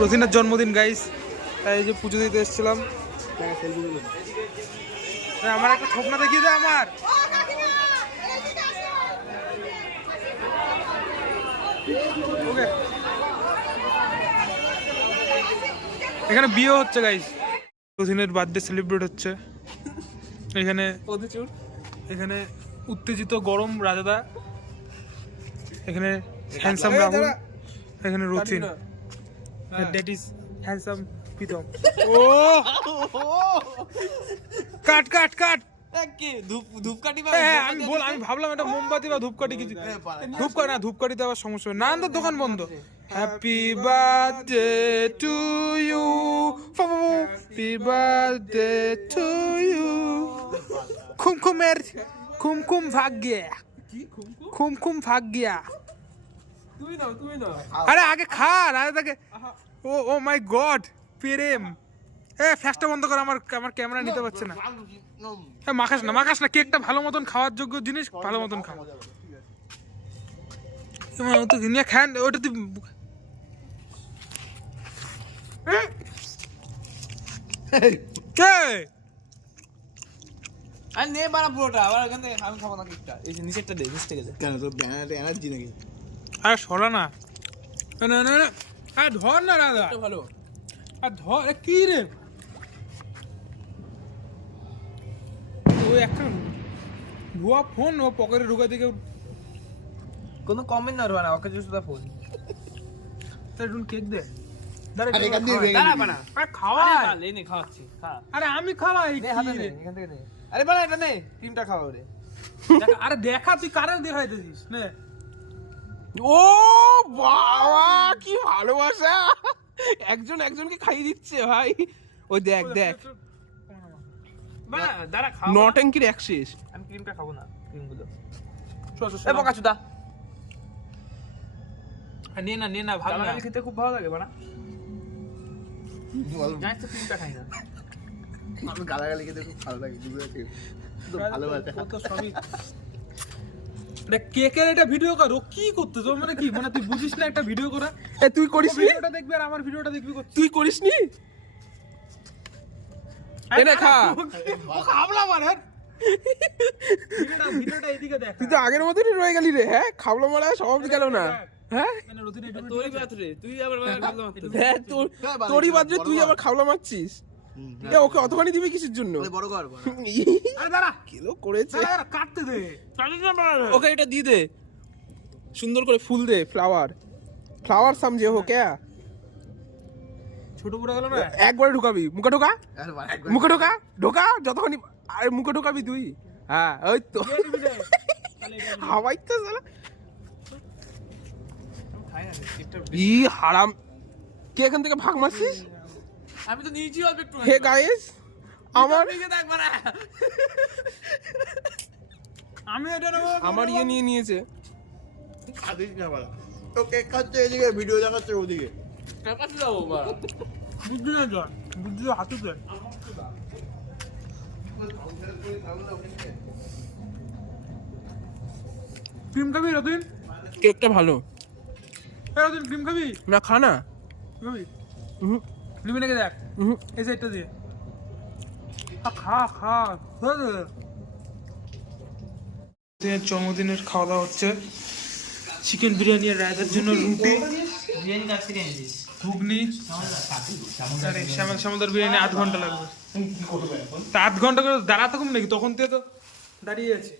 রোজিনার জন্মদিন গাইস, তাই এই যে পুজো দিতে এসেছিলাম। আমার একটা ঠোকনা দেখিয়ে দে আমার। ওকে, এখানে বিয়ে হচ্ছে গাইস, রোজিনের বার্থডে সেলিব্রেট হচ্ছে এখানে। এখানে উত্তেজিত গরম রাজাদা, এখানে হ্যান্ডসাম রাহুল, এখানে Rojin, that is handsome Pritam. ও কাট কাট কাট, আমি ভাবলাম এটা মোমবাতি বা ধূপকাঠি কিছু। ধূপকাঠি দেওয়ার সমস্যা না, তো দোকান বন্ধ। Happy birthday to you, happy birthday to you. খুমখুমের খুমখুম ভাগ্যে, খুমখুম ভাগ্যা। আরে আগে খা, আরে তাকে। ও ও মাই গড, প্রেম। ফ্ল্যাশটা বন্ধ কর, আমার ক্যামেরা নিতে পারছে না। মাখাস না, কেকটা ভালো মতন খাওয়ার যোগ্য জিনিস, ভালো মতন খা। খান ওটা তুই। আরে সরা না, ধর না রাজা, আর ধর। কি রে, ওই একটা ভুয়া ফোন ও পকেটে ঢুকা দিকে কোনো কমেন্ট না রোনা, ওকে জুস দা ফোন। তাই একটু কেক দে। আরে আমি খাওয়াই, আরে বাড়া এটা নে, ক্রিমটা খাওয়া রে। আরে দেখা, তুই কারে দেখাইতেছিস নে। ও বাবা, কি ভালোবাসা, একজন একজনকে খাইয়ে দিচ্ছে ভাই। ওই দেখ দেখ, নটঙ্কির অ্যাক্সেস। আমি ক্রিমটা খাবো না, ক্রিমগুলো এ বকাচুদা। নে না ভালো না, খেতে খুব ভালো লাগে বানা। জানিস তো ক্রিমটা খাই না আমি, গালাগালি খেতে খুব ভালো লাগে। ভালোবাসা কত সবই। কেকের একটা ভিডিও কর, ও কি করতেছ মানে কি, মানে তুই বুঝিস না একটা ভিডিও করা? তুই করিস নি? ভিডিওটা দেখবি আর আমার ভিডিওটা দেখবি। তুই করিস নি? এনে খা। ও খাবলা মার, ভিডিওটা এদিকে দেখ। তুই তো আগের মতই রয়ে গেলি রে। হ্যাঁ, খাবলা মারা সব গেল না। হ্যাঁ, তোরই বাদরে তুই আবার খাবলা মারছিস। হ্যাঁ, তোরই বাদরে তুই আবার খাবলা মারছিস। ওকে অতখানি দিবি কিসের জন্য? বড় কর। আরে দাঁড়া, কিলো করেছে। আরে কাটতে দে, ওকে এটা দিয়ে দে, সুন্দর করে ফুল দে, ফ্লাওয়ার সমঝে হো क्या? ছোট বড় গেল না, একবারে ঢুকাবি। মুখে ঢোকা যতখানি। আরে মুখে ঢোকাবি তুই। হ্যাঁ, ওই তো হাওয়াই তো সালা। ই হারাম, কে এখান থেকে ভাগ মারছিস? আমি তো নিয়েছি অল্প একটু। হে গাইস, আমি এটা নেব, আমার ইয়ে নিয়ে নিয়েছে। খাদিস না বাবা, তো কেক খাচ্ছে এদিকে, ভিডিও দেখাচ্ছে ওদিকে। কাছে যাবো বা বুদ্ধি না জন, বুদ্ধি হাতে দে। ক্রিম খাবি রতিন? কেকটা ভালো। রতিন ক্রিম খাবি না, খা না। খাবি? নিবি নাকি দেখ, এই সাইডটা দিয়ে খা। জন্মদিনের খাওয়া দাওয়া হচ্ছে। চিকেন বিরিয়ানি আর রায়তার জন্য রুটি, ঘুগনি। শ্যামলদার বিরিয়ানি 8 ঘন্টা লাগবে। তা 8 ঘন্টা করে দাঁড়া থাকুন নাকি? তখন থেকে তো দাঁড়িয়ে আছে।